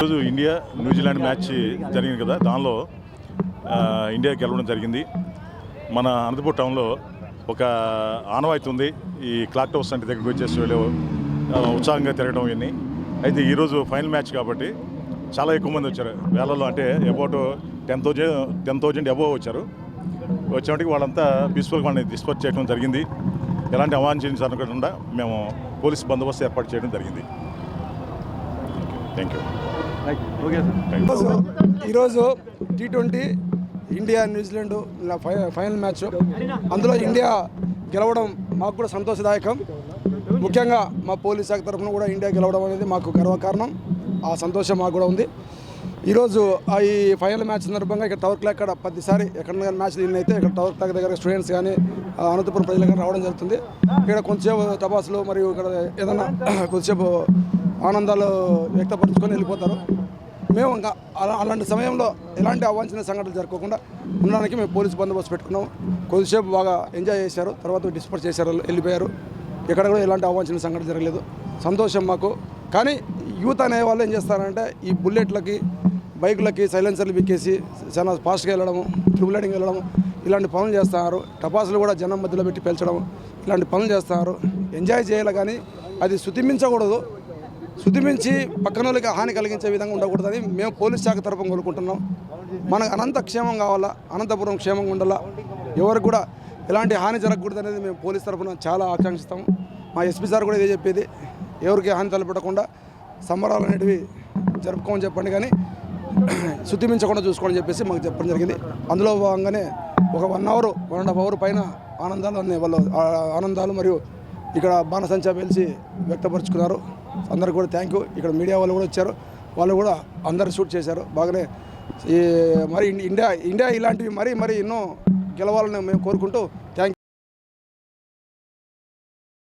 ఈరోజు India New Zealand match జరిగింది కదా, దానిలో ఇండియా గెలవడం జరిగింది. మన అనంతపూర్ టౌన్లో ఒక ఆనవాయితీ ఉంది, ఈ క్లాక్ టవర్ సెంటర్ దగ్గరికి వచ్చేసి ఉత్సాహంగా తిరగడం ఇవన్నీ. అయితే ఈరోజు ఫైనల్ మ్యాచ్ కాబట్టి చాలా ఎక్కువ మంది వచ్చారు, వేలలో అంటే అబౌట్ 10,000 అబోవ్ వచ్చారు. వచ్చేటికి వాళ్ళంతా పీస్ఫుల్గా వాళ్ళని డిస్పర్స్ చేయడం జరిగింది. ఎలాంటి అవాంఛనీయ జరగకుండా మేము పోలీస్ బందోబస్తు ఏర్పాటు చేయడం జరిగింది. Thank you. ఈరోజు T20 India New Zealand final match, అందులో ఇండియా గెలవడం మాకు కూడా సంతోషదాయకం. ముఖ్యంగా మా పోలీస్ శాఖ తరఫున కూడా ఇండియా గెలవడం అనేది మాకు గర్వకారణం. ఆ సంతోషం మాకు కూడా ఉంది. ఈరోజు ఈ ఫైనల్ మ్యాచ్ సందర్భంగా ఇక్కడ టవర్ క్లాక్ అక్కడ ప్రతిసారి ఎక్కడన్నా కానీ మ్యాచ్ అయితే ఇక్కడ టవర్ క్లాక్ దగ్గర స్టూడెంట్స్ కానీ అనంతపురం ప్రజలు కానీ రావడం జరుగుతుంది. ఇక్కడ కొంచెంసేపు తపాసులు మరియు ఇక్కడ ఏదైనా కొద్దిసేపు ఆనందాలు వ్యక్తపరుచుకొని వెళ్ళిపోతారు. మేము ఇంకా అలాంటి సమయంలో ఎలాంటి అవాంఛనీయ సంఘటనలు జరగకుండా ఉండడానికి మేము పోలీసు బందోబస్తు పెట్టుకున్నాం. కొద్దిసేపు బాగా ఎంజాయ్ చేశారు, తర్వాత డిస్పర్స్ చేశారు, వెళ్ళిపోయారు. ఎక్కడ కూడా ఎలాంటి అవాంఛనీయ సంఘటన జరగలేదు. సంతోషం మాకు. కానీ యూత్ అనే వాళ్ళు ఏం చేస్తారంటే ఈ బుల్లెట్లకి బైకులకి సైలెన్సర్లు బిక్కేసి చాలా ఫాస్ట్గా వెళ్ళడము, ట్రిపుల్ రైడింగ్ వెళ్ళడం, ఇలాంటి పనులు చేస్తున్నారు. టపాసులు కూడా జనం మధ్యలో పెట్టి పెంచడం, ఇలాంటి పనులు చేస్తున్నారు. ఎంజాయ్ చేయాలి కానీ అది శుతిమించకూడదు. శుతిమించి పక్కన వాళ్ళకి హాని కలిగించే విధంగా ఉండకూడదని మేము పోలీస్ శాఖ తరఫున కోరుకుంటున్నాం. మనకు అనంత క్షేమం కావాలా, అనంతపురం క్షేమంగా ఉండాలా, ఎవరికి కూడా ఎలాంటి హాని జరగకూడదు అనేది మేము పోలీస్ తరఫున చాలా ఆకాంక్షిస్తాము. మా ఎస్పీ సార్ కూడా ఇదే చెప్పేది, ఎవరికి హాని తలపెట్టకుండా సంబరాలు అనేటివి జరుపుకోమని చెప్పండి, కానీ శుతిమించకుండా చూసుకోమని చెప్పేసి మాకు చెప్పడం జరిగింది. అందులో భాగంగానే ఒక 1.5 అవర్ పైన ఆనందాలు మరియు ఇక్కడ బాణసంచా పేల్చి వ్యక్తపరుచుకున్నారు. అందరికి కూడా థ్యాంక్ యూ. ఇక్కడ మీడియా వాళ్ళు కూడా వచ్చారు, వాళ్ళు కూడా అందరు షూట్ చేశారు బాగానే. మరి ఇండియా ఇలాంటివి మరీ ఎన్నో గెలవాలని మేము కోరుకుంటూ థ్యాంక్ యూ.